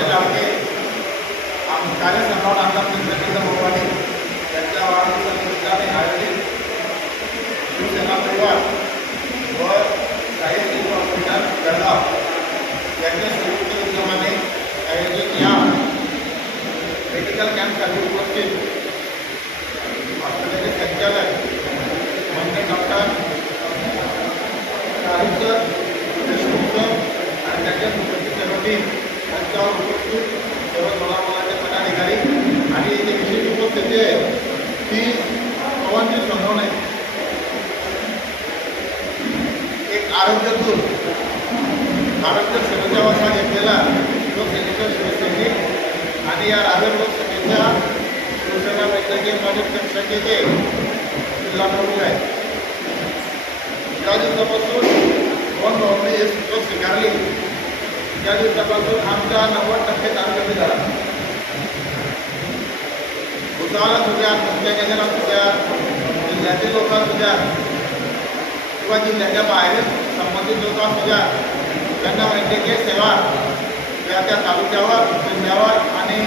सर्वांचे लाडके आम कार्यसंभाळ यांच्या वाढदिवसानिमित्ताने आयोजित शिवसेना परिवार व साहित्य हॉस्पिटल यांच्या संयुक्त आयोजित या मेडिकल कॅम्पसाठी उपस्थित हॉस्पिटलचे संचालक म्हणजे डॉक्टर देशमुख आणि त्यांच्या सर्व टीम त्यांच्यावर उपस्थित सर्व मुलामुलाचे पदाधिकारी आणि इथे विशेष उपस्थिती आहे ती एक आरोग्य दूत आरोग्य सेवेचा वसा घेतलेला शिवसेनेचा शिवसैनिक आणि या रावेर लोकसभेच्या शिवसेना वैद्यकीय मदत जिल्हा प्रमुख आहे त्या दिवसापासून हे सूत्र स्वीकारली त्या दिवसापासून आमचा नव्वद टक्के काम कमी झाला भूताला सुद्या तुमच्या गेलेला सुद्या जिल्ह्यातील लोक सुद्या किंवा जिल्ह्याच्या बाहेर संबंधित लोक सुद्या त्यांना वैद्यकीय सेवा त्या त्या तालुक्यावर जिल्ह्यावर आणि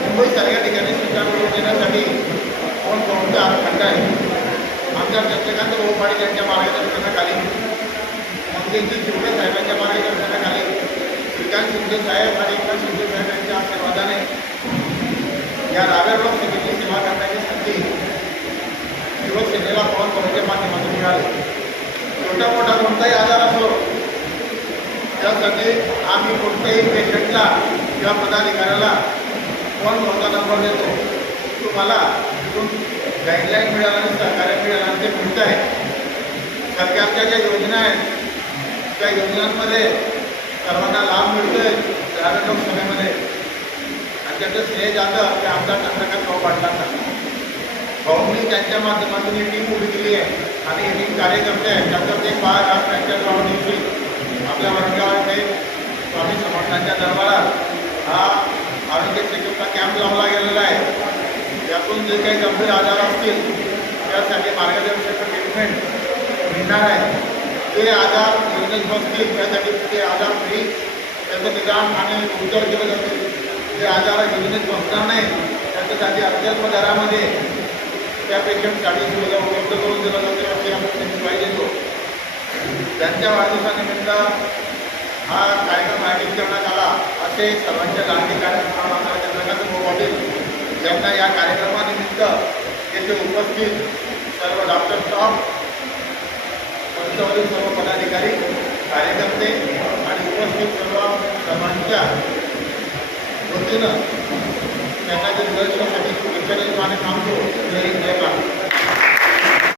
मुंबईसारख्या ठिकाणी सुद्धा मिळवून देण्यासाठी कोण कोणत्या खंड आहे? आमच्या चंद्रकांत गोपाडी यांच्या मार्गदर्शनाखाली मंदिरची शिवडे साहेबांच्या मार्गदर्शन शिंदे साहेब आणि एकनाथ शिंदे साहेब यांच्या आशीर्वादाने या रावेर समितीची सेवा करण्याची संधी शिवसेनेला पवन पवारच्या माध्यमातून मिळाली. छोटा मोठा कोणताही आजार असो त्यासाठी आम्ही कोणत्याही पेशंटला किंवा पदाधिकाऱ्याला फोन कोणता नंबर देतो तुम्हाला तिथून गाईडलाईन मिळालं आणि सहकार्य मिळालं आणि ते मिळत आहे सरकारच्या ज्या योजना आहेत त्या योजनांमध्ये सर्वांना लाभ मिळतोय ग्रामीण सभेमध्ये आणि त्याचं श्रेय जातं ते आमदार चंद्रकांत भाऊ पाटलांना. भाऊंनी त्यांच्या माध्यमातून ही टीम उभी केली आहे. आणि ही टीम कार्यकर्ते आहेत. त्याच्यात ते पाच आठ त्यांच्या दिवशी आपल्या वडगाव स्वामी समर्थांच्या दरबारात हा आरोग्य चेकअपचा कॅम्प लावला गेलेला आहे. यातून जे काही गंभीर आजार असतील त्यासाठी मार्गदर्शक ट्रीटमेंट मिळणार आहे. ते आजार योजनेत बसतील त्यासाठी ते आजार नाही त्याचं निदान आणि उपचार केले जाते जे आजार योजनेत बसणार नाही त्याच्यासाठी अत्यल्प दरामध्ये त्या पेशंटसाठी सुविधा उपलब्ध करून दिलं जाते अशी आपण त्यांची ग्वाही देतो त्यांच्या वाढदिवसानिमित्त हा कार्यक्रम आयोजित करण्यात आला असे सर्वांच्या लाडके कार्यक्रम आमदार चंद्रकांत पाटील यांना या कार्यक्रमानिमित्त येथे उपस्थित सर्व डॉक्टर स्टाफ पंचवरील सर्व पद्धतीनं त्यांना जर दर्शनासाठी विचारायचं थांबतो सांगतो जर एक